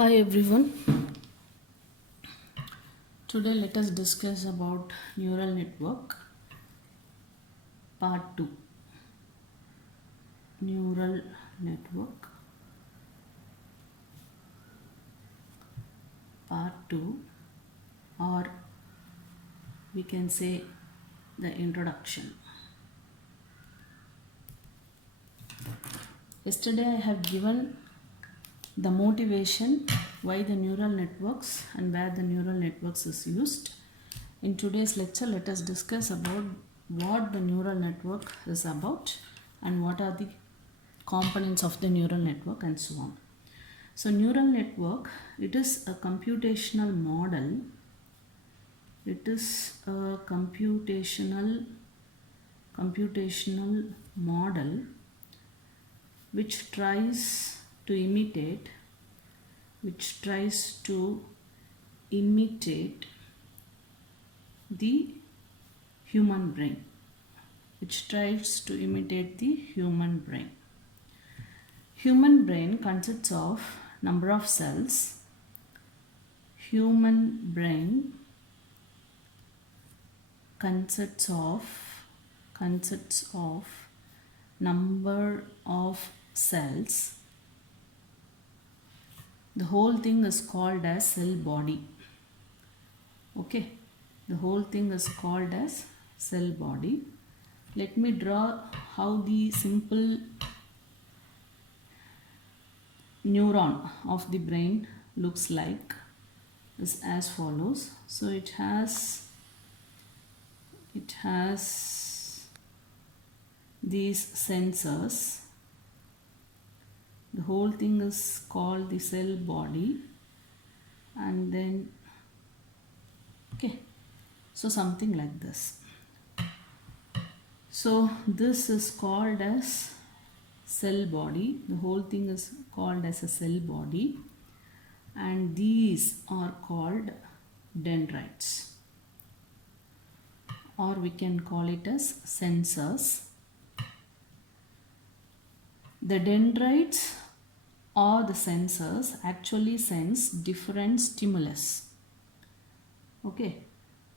Hi everyone. Today let us discuss about neural network part 2. Neural network part 2, or we can say the introduction. Yesterday I have given the motivation why the neural networks and where the neural networks is used. In today's lecture let us discuss about what the neural network is about and what are the components of the neural network and so on. So neural network, it is a computational model. It is a computational model which tries to imitate the human brain. Human brain consists of number of cells. Human brain consists of number of cells. The whole thing is called as cell body. Okay, the whole thing is called as cell body. Let me draw how the simple neuron of the brain looks like is as follows. So it has these sensors. The whole thing is called the cell body, and then so something like this. So this is called as cell body. The whole thing is called as a cell body, and these are called dendrites, or we can call it as sensors. The dendrites or the sensors actually sense different stimulus. Okay,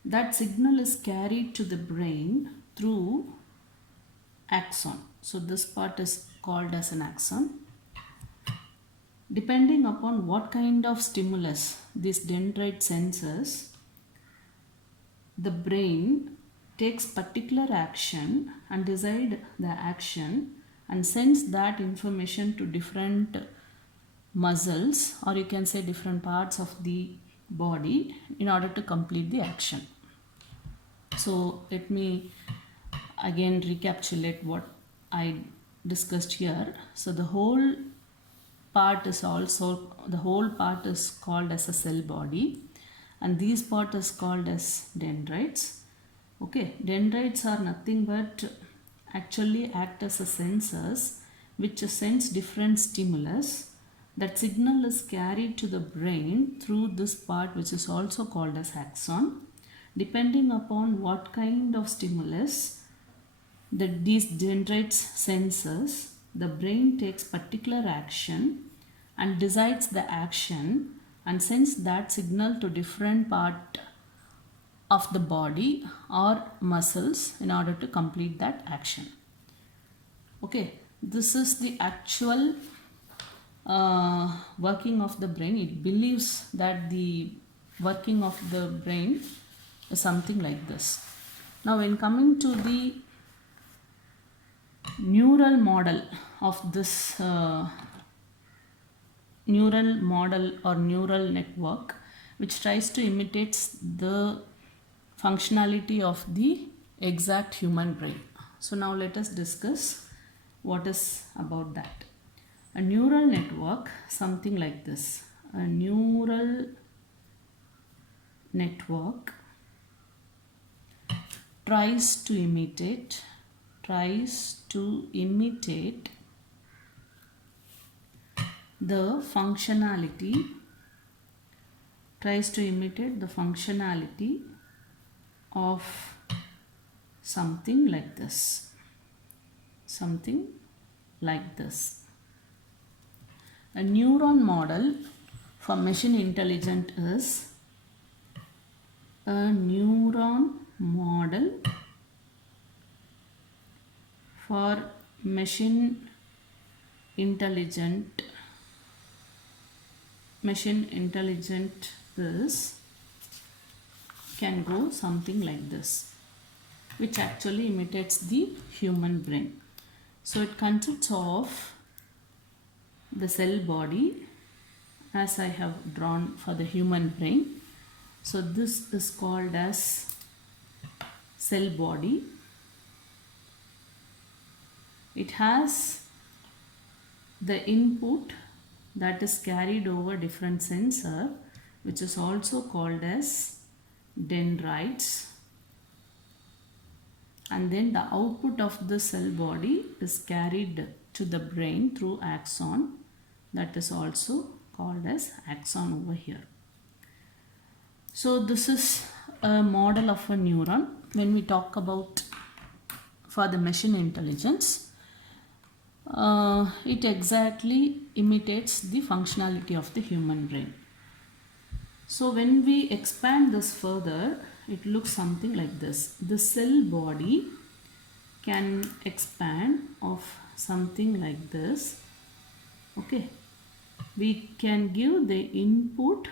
that signal is carried to the brain through axon. So this part is called as an axon. Depending upon what kind of stimulus this dendrite senses, the brain takes particular action and decide the action and sends that information to different muscles, or you can say different parts of the body, in order to complete the action. So let me again recapitulate what I discussed here. So the whole part is called as a cell body, and this part is called as dendrites. Okay, dendrites are nothing but actually act as a sensors which sense different stimulus. That signal is carried to the brain through this part, which is also called as axon. Depending upon what kind of stimulus that these dendrites senses, the brain takes particular action and decides the action and sends that signal to different part of the body or muscles in order to complete that action. Okay, this is the actual working of the brain. It believes that the working of the brain is something like this. Now when coming to the neural model of this neural model or neural network, which tries to imitate the functionality of the exact human brain. So now let us discuss what is about that. A neural network, something like this. A neural network tries to imitate the functionality of something like this. A neuron model for machine intelligent is a neuron model for machine intelligent is can go something like this, which actually imitates the human brain. So it consists of the cell body as I have drawn for the human brain. So this is called as cell body. It has the input that is carried over different sensor, which is also called as dendrites, and then the output of the cell body is carried to the brain through axon, that is also called as axon over here. So this is a model of a neuron. When we talk about for the machine intelligence, it exactly imitates the functionality of the human brain. So when we expand this further, it looks something like this. The cell body can expand of something like this. Okay, we can give the input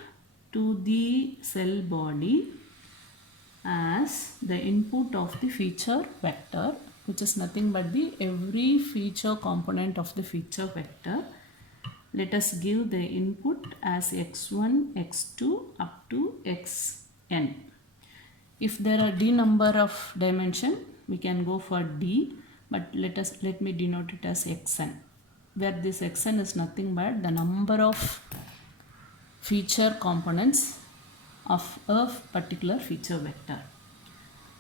to the cell body as the input of the feature vector, which is nothing but the every feature component of the feature vector. Let us give the input as x1, x2 up to xn. If there are d number of dimension, we can go for d, but let me denote it as xn, where this xn is nothing but the number of feature components of a particular feature vector,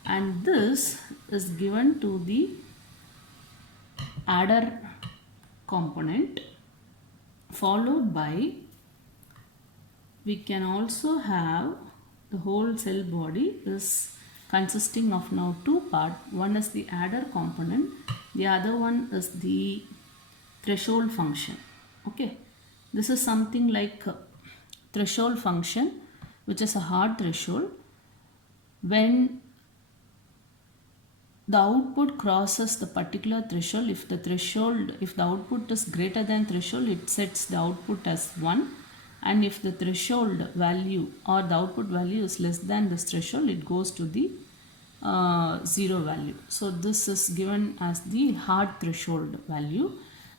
and this is given to the adder component, followed by, we can also have the whole cell body is consisting of now two parts. One is the adder component, the other one is the threshold function. Okay, this is something like threshold function, which is a hard threshold. When the output crosses the particular threshold, if the output is greater than threshold, it sets the output as 1, and if the threshold value or the output value is less than this threshold, it goes to the 0 value. So this is given as the hard threshold value.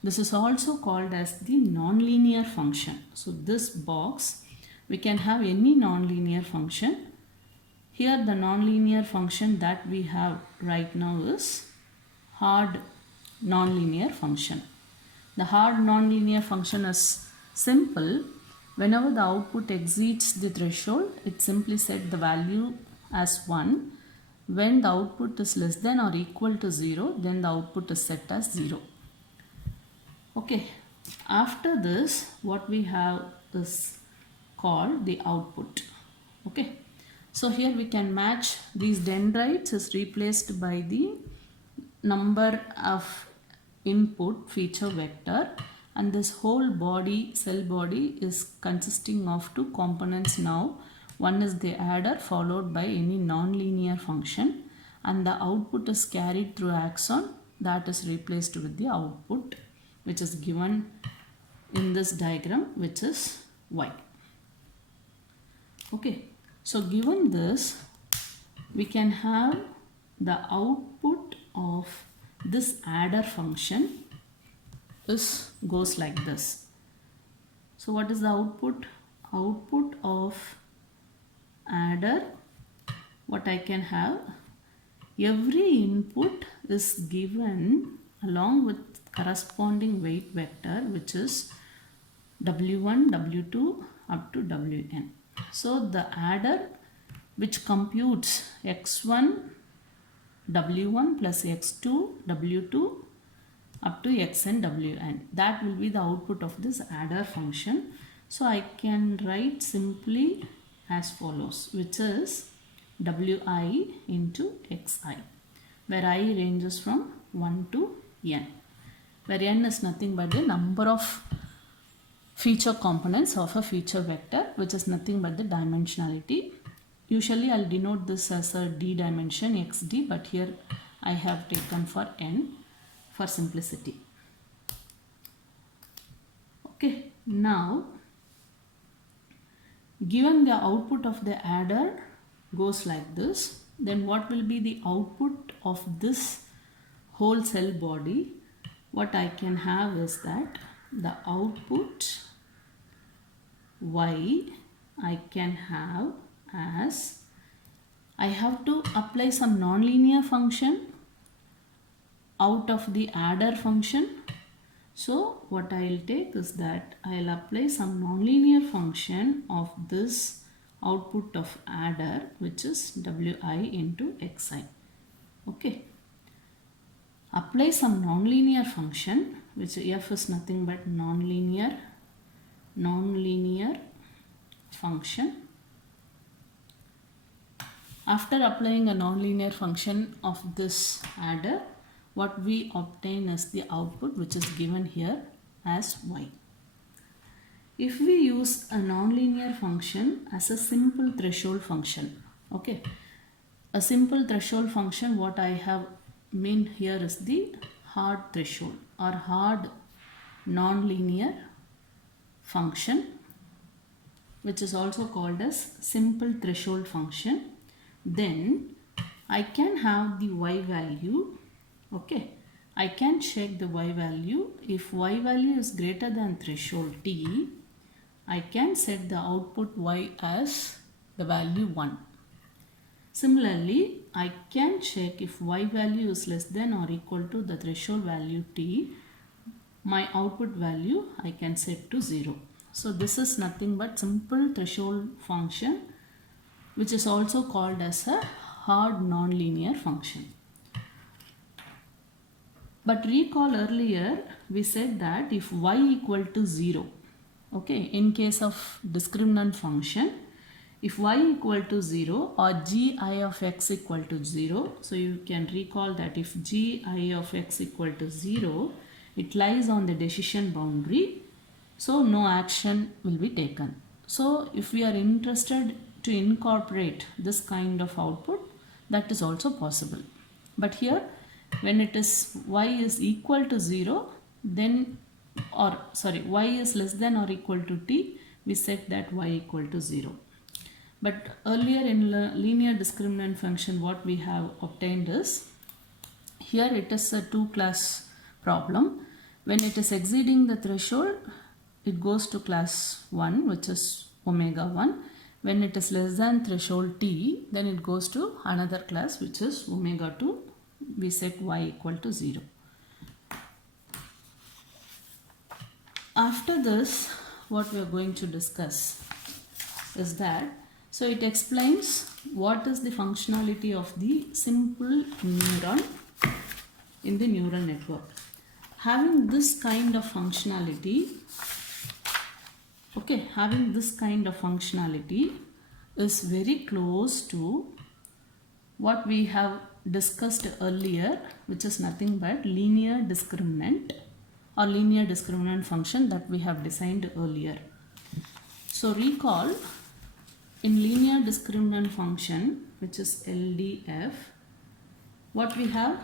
This is also called as the nonlinear function. So this box, we can have any nonlinear function. Here the nonlinear function that we have right now is hard nonlinear function. The hard nonlinear function is simple. Whenever the output exceeds the threshold, it simply set the value as 1. When the output is less than or equal to 0, then the output is set as 0. Okay, after this, what we have is called the output. Okay, so here we can match these dendrites is replaced by the number of input feature vector, and this whole body, cell body, is consisting of two components now. One is the adder followed by any nonlinear function, and the output is carried through axon, that is replaced with the output, which is given in this diagram, which is y. Okay, so given this, we can have the output of this adder function goes like this. So what is the output? Output of adder, what I can have, every input is given along with corresponding weight vector, which is w1, w2 up to wn. So the adder which computes x1 w1 plus x2 w2 up to xn wn, that will be the output of this adder function. So I can write simply as follows, which is wi into xi, where I ranges from 1 to n, where n is nothing but the number of feature components of a feature vector, which is nothing but the dimensionality. Usually I'll denote this as a d dimension xd, but here I have taken for n for simplicity. Okay, now given the output of the adder goes like this, then what will be the output of this whole cell body? What I can have is that the output y I can have as, I have to apply some nonlinear function out of the adder function. So what I will take is that I will apply some nonlinear function of this output of adder, which is wi into xi. Okay. Apply some nonlinear function, which f is nothing but nonlinear function. After applying a nonlinear function of this adder, what we obtain is the output, which is given here as y. If we use a nonlinear function as a simple threshold function, okay, a simple threshold function, what I have meant here is the hard threshold or hard nonlinear function, which is also called as simple threshold function. Then I can have the y value. Okay, I can check the y value. If y value is greater than threshold t, I can set the output y as the value 1. Similarly, I can check if y value is less than or equal to the threshold value t, my output value I can set to 0. So this is nothing but simple threshold function, which is also called as a hard nonlinear function. But recall earlier we said that if y equal to 0, okay, in case of discriminant function, if y equal to 0 or gi of x equal to 0, so you can recall that if gi of x equal to 0, it lies on the decision boundary, so no action will be taken. So if we are interested to incorporate this kind of output, that is also possible. But here when it is y is equal to 0, then y is less than or equal to t, we set that y equal to 0. But earlier in linear discriminant function, what we have obtained is, here it is a 2-class problem. When it is exceeding the threshold, it goes to class 1, which is omega 1. When it is less than threshold t, then it goes to another class, which is omega 2. We set y equal to 0. After this, what we are going to discuss is that, so it explains what is the functionality of the simple neuron in the neural network. Having this kind of functionality, okay, having this kind of functionality is very close to what we have discussed earlier, which is nothing but linear discriminant or linear discriminant function that we have designed earlier. So recall, in linear discriminant function, which is LDF, what we have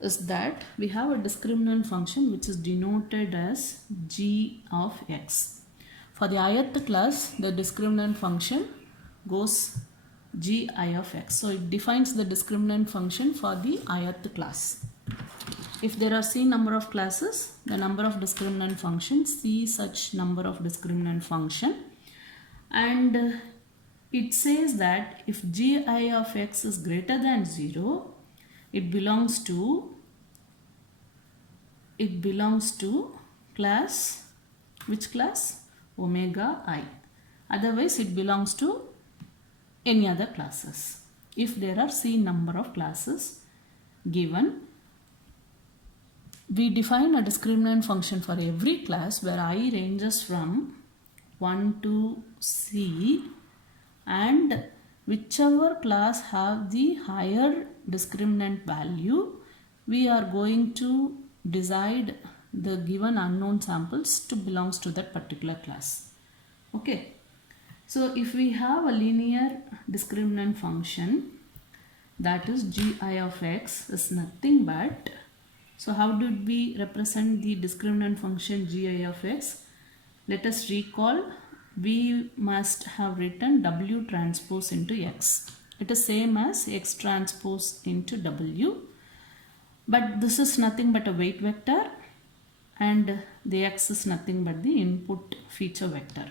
is that we have a discriminant function which is denoted as g of x. For the ith class, the discriminant function goes gi of x. So it defines the discriminant function for the ith class. If there are c number of classes, the number of discriminant functions, c such number of discriminant function, and it says that if gi of x is greater than 0, it belongs to class, which class? Omega I. Otherwise it belongs to any other classes. If there are c number of classes given, we define a discriminant function for every class where I ranges from 1 to c, and whichever class have the higher discriminant value, we are going to decide the given unknown samples to belongs to that particular class. Okay. So if we have a linear discriminant function, that is gi of x is nothing but, so how did we represent the discriminant function gi of x? Let us recall, we must have written w transpose into x. It is same as x transpose into w, but this is nothing but a weight vector and the x is nothing but the input feature vector.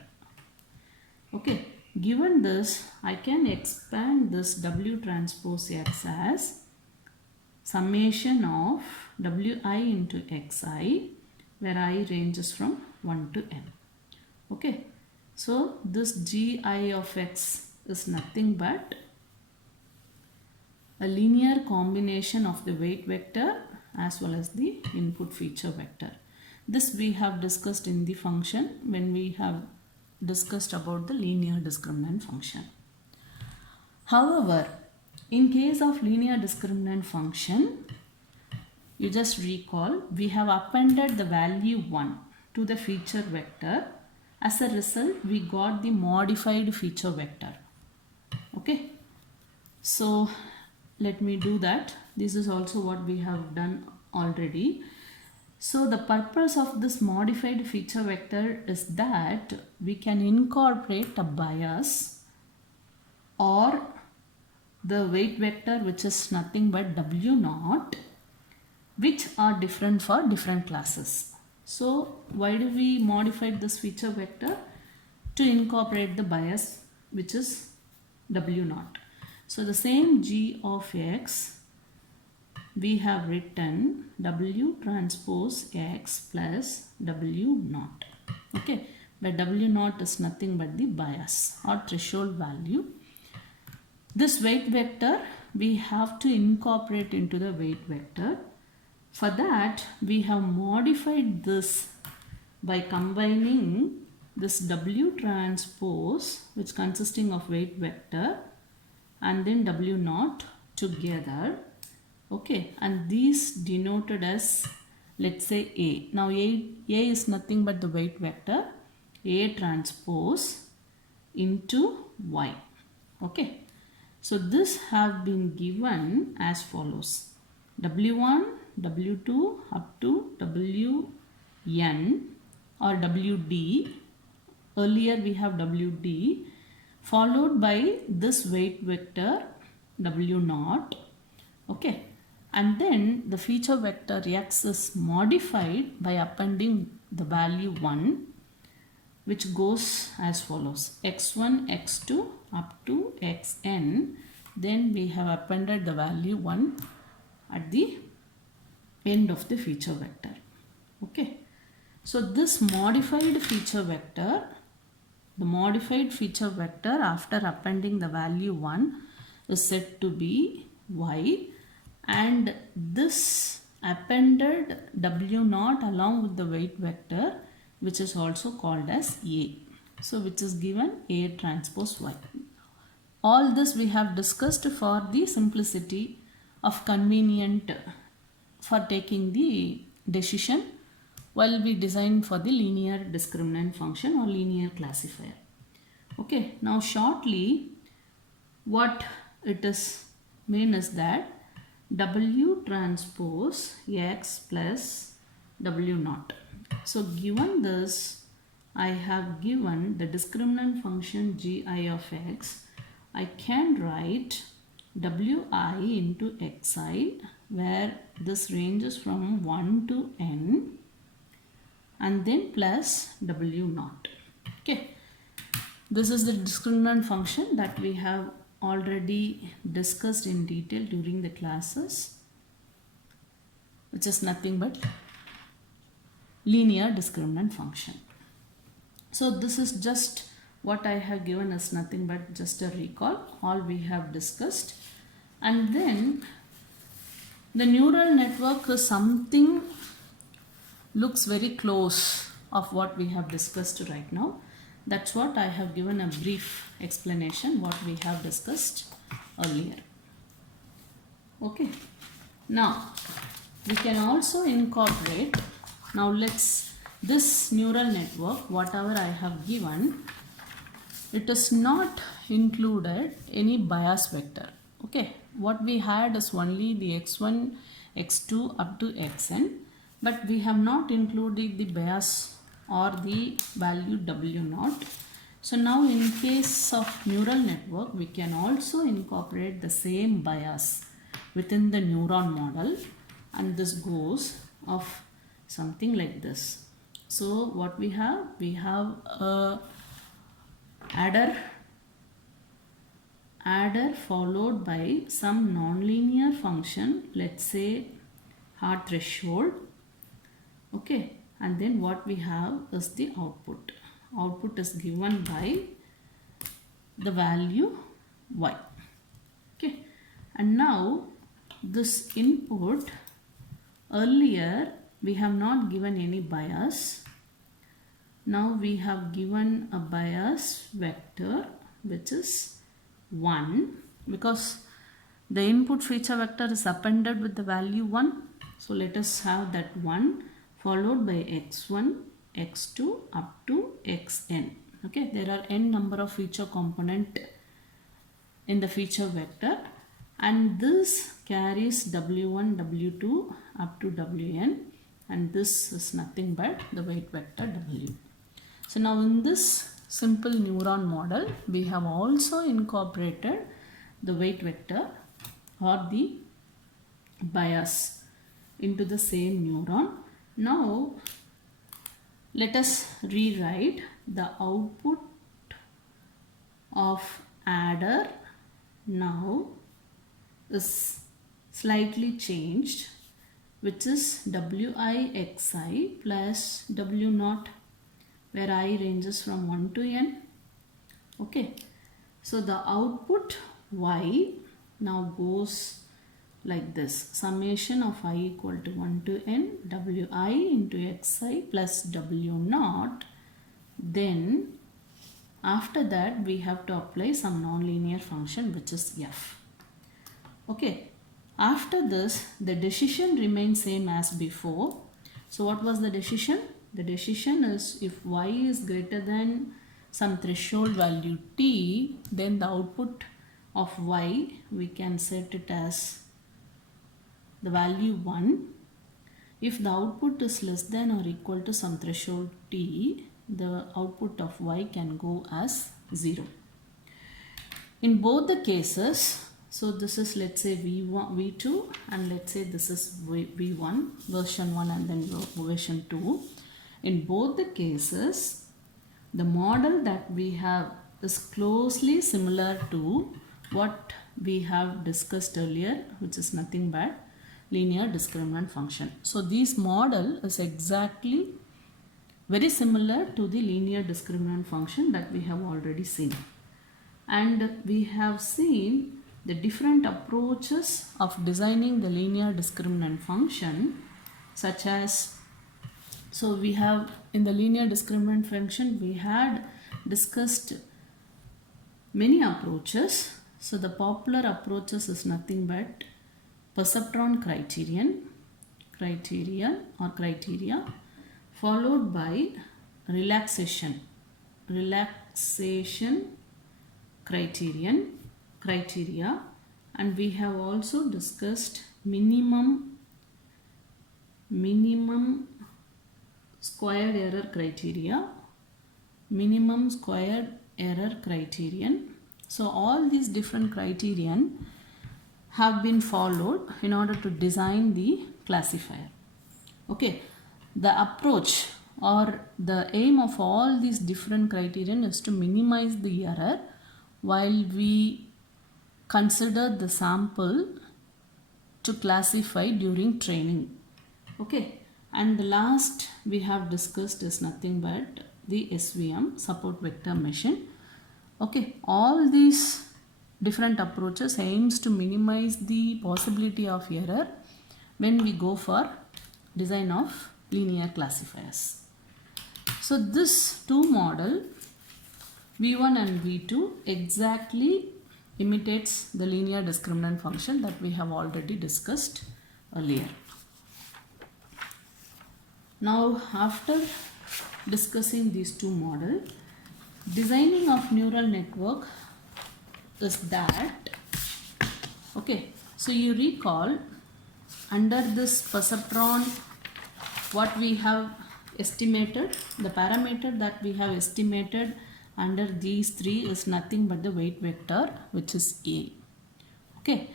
Okay, given this, I can expand this w transpose x as summation of wi into xi, where I ranges from 1 to n. Okay, so this gi of x is nothing but a linear combination of the weight vector as well as the input feature vector. This we have discussed in the function when we have discussed about the linear discriminant function. However, in case of linear discriminant function, you just recall we have appended the value 1 to the feature vector. As a result, we got the modified feature vector. Okay, so let me do that. This is also what we have done already. So the purpose of this modified feature vector is that we can incorporate a bias or the weight vector, which is nothing but w naught, which are different for different classes. So why do we modify this feature vector? To incorporate the bias, which is w naught. So the same g of x, we have written w transpose x plus w naught. Okay, but w naught is nothing but the bias or threshold value. This weight vector we have to incorporate into the weight vector. For that, we have modified this by combining this w transpose, which consisting of weight vector and then w naught together. Okay, and these denoted as, let's say, a. Now a is nothing but the weight vector a transpose into y. Okay, so this have been given as follows: w1, w2 up to wn or wd. Earlier we have wd followed by this weight vector w naught. Okay, and then the feature vector x is modified by appending the value 1, which goes as follows: x1, x2 up to xn. Then we have appended the value 1 at the end of the feature vector. Okay, so this modified feature vector, the modified feature vector after appending the value 1 is said to be y, and this appended w naught along with the weight vector, which is also called as a. So which is given a transpose y. All this we have discussed for the simplicity of convenient for taking the decision while we design for the linear discriminant function or linear classifier. Okay, now shortly what it is mean is that w transpose x plus w naught. So given this, I have given the discriminant function gi of x. I can write wi into xi, where this ranges from 1 to n, and then plus w naught. Okay, this is the discriminant function that we have already discussed in detail during the classes, which is nothing but linear discriminant function. So this is just what I have given as nothing but just a recall, all we have discussed. And then the neural network is something looks very close of what we have discussed right now. That's what I have given a brief explanation what we have discussed earlier. Okay, now we can also incorporate Now this neural network, whatever I have given, it is not included any bias vector. Okay, what we had is only the x1, x2 up to xn, but we have not included the bias or the value w0. So now in case of neural network, we can also incorporate the same bias within the neuron model, and this goes of something like this. So what we have a adder followed by some nonlinear function, let's say hard threshold. Okay, and then what we have is the output. Output is given by the value y. Okay, and now this input, earlier we have not given any bias. Now we have given a bias vector which is 1, because the input feature vector is appended with the value 1. So let us have that 1 followed by x1, x2 up to xn. Okay, there are n number of feature component in the feature vector, and this carries w1, w2 up to wn, and this is nothing but the weight vector w. So now in this simple neuron model, we have also incorporated the weight vector or the bias into the same neuron. Now let us rewrite the output of adder now is slightly changed, which is wixi plus w0, where I ranges from 1 to n. Okay, so the output y now goes like this: summation of I equal to 1 to n wi into xi plus w0. Then after that we have to apply some nonlinear function which is f. Okay, after this the decision remains same as before. So what was the decision? The decision is if y is greater than some threshold value t, then the output of y we can set it as the value 1. If the output is less than or equal to some threshold t, the output of y can go as 0. In both the cases, so this is, let's say, v1, v2, and let's say this is v1, version 1 and then version 2. In both the cases, the model that we have is closely similar to what we have discussed earlier, which is nothing but linear discriminant function. So this model is exactly very similar to the linear discriminant function that we have already seen. And we have seen the different approaches of designing the linear discriminant function, such as, so we have in the linear discriminant function we had discussed many approaches. So the popular approaches is nothing but perceptron criteria followed by relaxation criteria, and we have also discussed minimum squared error criterion. So all these different criterion have been followed in order to design the classifier. Okay, the approach or the aim of all these different criterion is to minimize the error while we consider the sample to classify during training. Okay, and the last we have discussed is nothing but the SVM, support vector machine. Okay, all these different approaches aims to minimize the possibility of error when we go for design of linear classifiers. So this two model v1 and v2 exactly imitates the linear discriminant function that we have already discussed earlier. Now after discussing these two models, designing of neural network is that, okay, so you recall under this perceptron what we have estimated, the parameter that we have estimated under these three is nothing but the weight vector, which is A. Okay,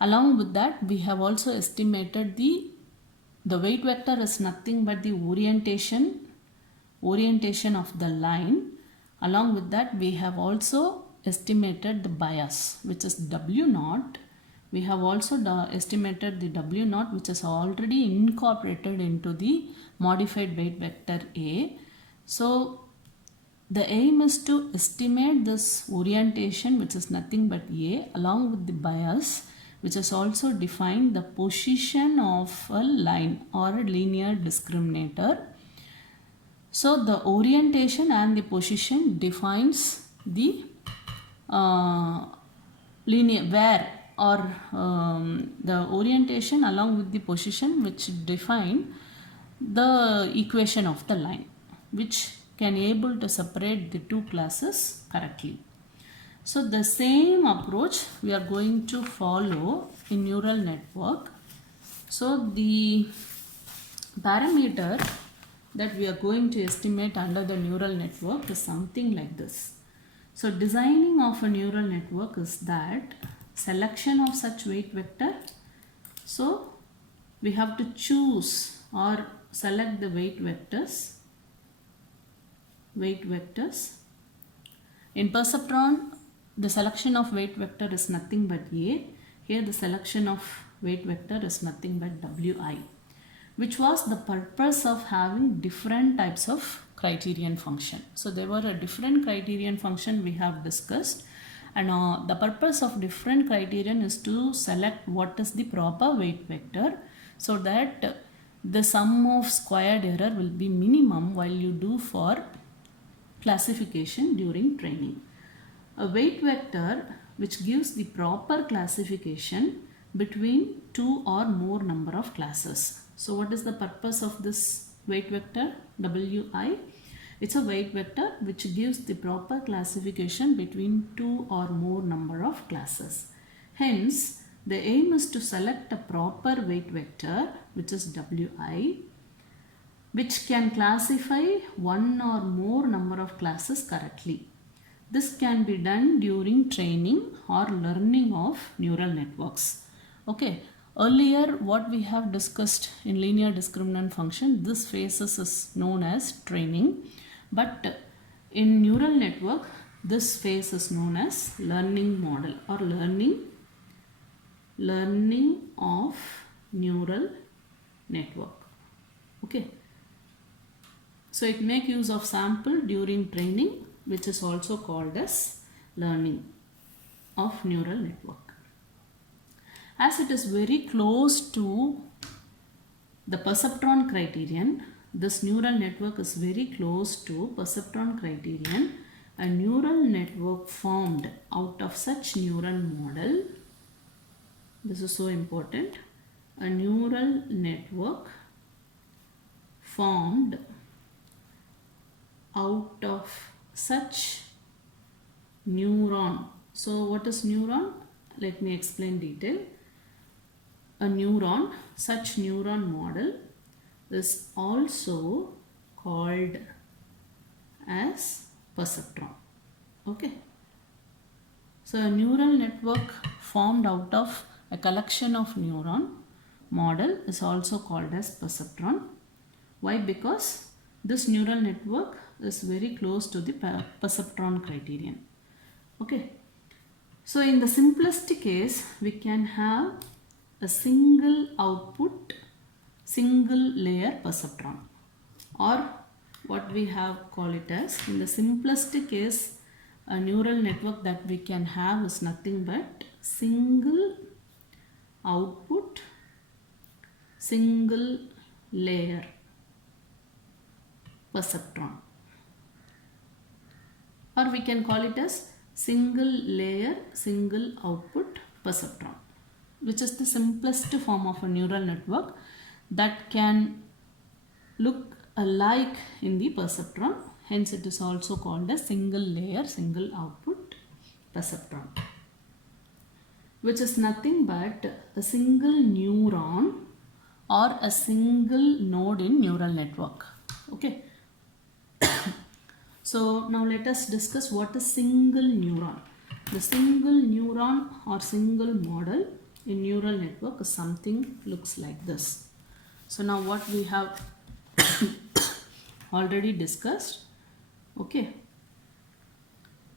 along with that we have also estimated the weight vector is nothing but the orientation of the line. Along with that we have also estimated the bias, which is W naught. We have also estimated the W naught, which is already incorporated into the modified weight vector A. So the aim is to estimate this orientation, which is nothing but A, along with the bias, which is also defined the position of a line or a linear discriminator. So the orientation and the position defines the linear where or the orientation along with the position which define the equation of the line, which can able to separate the two classes correctly. So the same approach we are going to follow in neural network. So the parameter that we are going to estimate under the neural network is something like this. So designing of a neural network is that selection of such weight vector. So we have to choose or select the weight vectors. In perceptron, the selection of weight vector is nothing but A. Here the selection of weight vector is nothing but Wi, which was the purpose of having different types of criterion function. So there were a different criterion function we have discussed, and the purpose of different criterion is to select what is the proper weight vector, so that the sum of squared error will be minimum while you do for classification during training. A weight vector which gives the proper classification between two or more number of classes. So what is the purpose of this weight vector Wi? It's a weight vector which gives the proper classification between two or more number of classes. Hence, the aim is to select a proper weight vector, which is Wi, which can classify one or more number of classes correctly. This can be done during training or learning of neural networks. Okay, earlier what we have discussed in linear discriminant function, this phases is known as training, but in neural network this phase is known as learning model or learning of neural network. Okay, so it make use of sample during training, which is also called as learning of neural network. As it is very close to the perceptron criterion, this neural network is very close to perceptron criterion. A neural network formed out of such neural model, this is so important, a neural network formed out of such neuron. So what is neuron? Let me explain detail. A neuron, such neuron model is also called as perceptron. Okay. So a neural network formed out of a collection of neuron model is also called as perceptron. Why? Because this neural network is very close to the perceptron criterion. Okay. So in the simplest case, we can have a single output, single layer perceptron, or what we have call it as, in the simplest case, a neural network that we can have is nothing but single output, single layer perceptron, or we can call it as single layer, single output perceptron, which is the simplest form of a neural network that can look alike in the perceptron. Hence it is also called a single layer, single output perceptron, which is nothing but a single neuron or a single node in neural network. Okay. So now let us discuss what is single neuron. The single neuron or single model in neural network is something looks like this. So now what we have already discussed. Okay.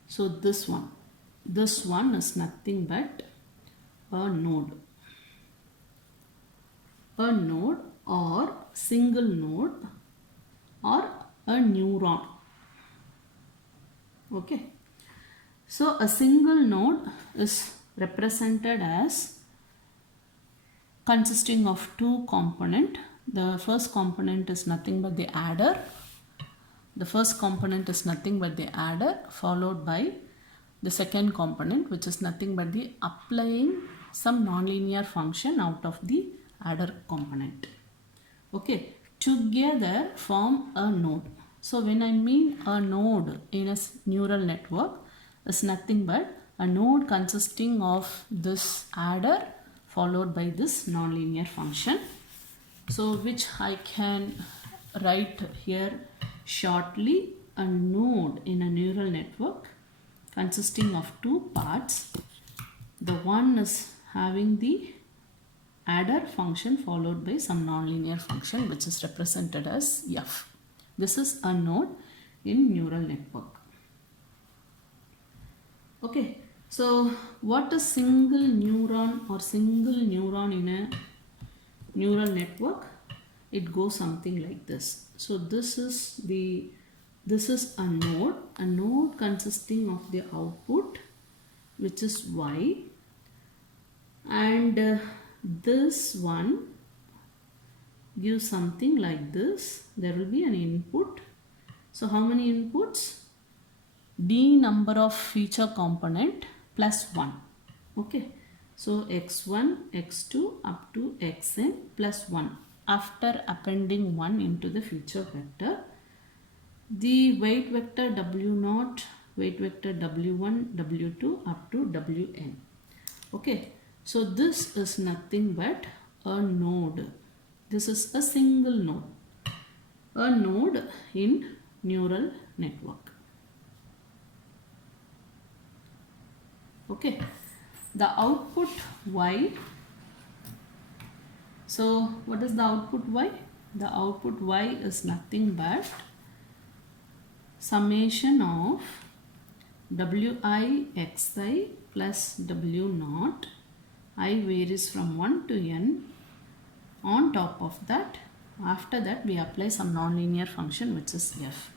So this one is nothing but a node or single node or a neuron. Okay. So a single node is represented as consisting of two components. The first component is nothing but the adder. Followed by the second component, which is nothing but the applying some nonlinear function out of the adder component. Okay, together form a node. So when I mean a node in a neural network is nothing but a node consisting of this adder followed by this nonlinear function. So which I can write here shortly, a node in a neural network consisting of two parts. The one is having the adder function followed by some nonlinear function which is represented as f. This is a node in neural network. Okay, so what is single neuron or single neuron in a neural network? It goes something like this. So this is a node consisting of the output, which is y, and this one gives something like this. There will be an input. So how many inputs? D number of feature component plus 1. Okay, so x1, x2 up to xn plus 1. After appending 1 into the feature vector, the weight vector w0, weight vector w1, w2 up to wn. Okay, so this is nothing but a node. This is a single node in neural network. Okay, the output y. So what is the output y? The output y is nothing but summation of wi xi plus w0. I varies from 1 to n. On top of that, after that we apply some nonlinear function which is f.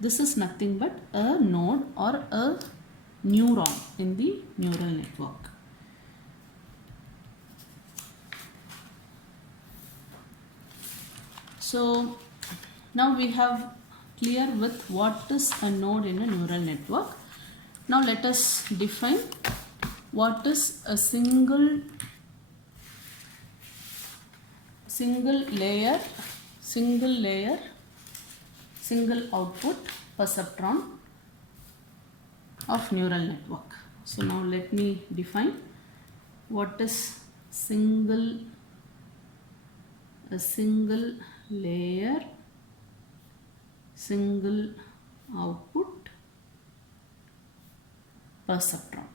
This is nothing but a node or a neuron in the neural network. So now we have clear with what is a node in a neural network. Now let us define what is a single layer, single output perceptron of neural network. So now let me define what is a single layer, single output perceptron.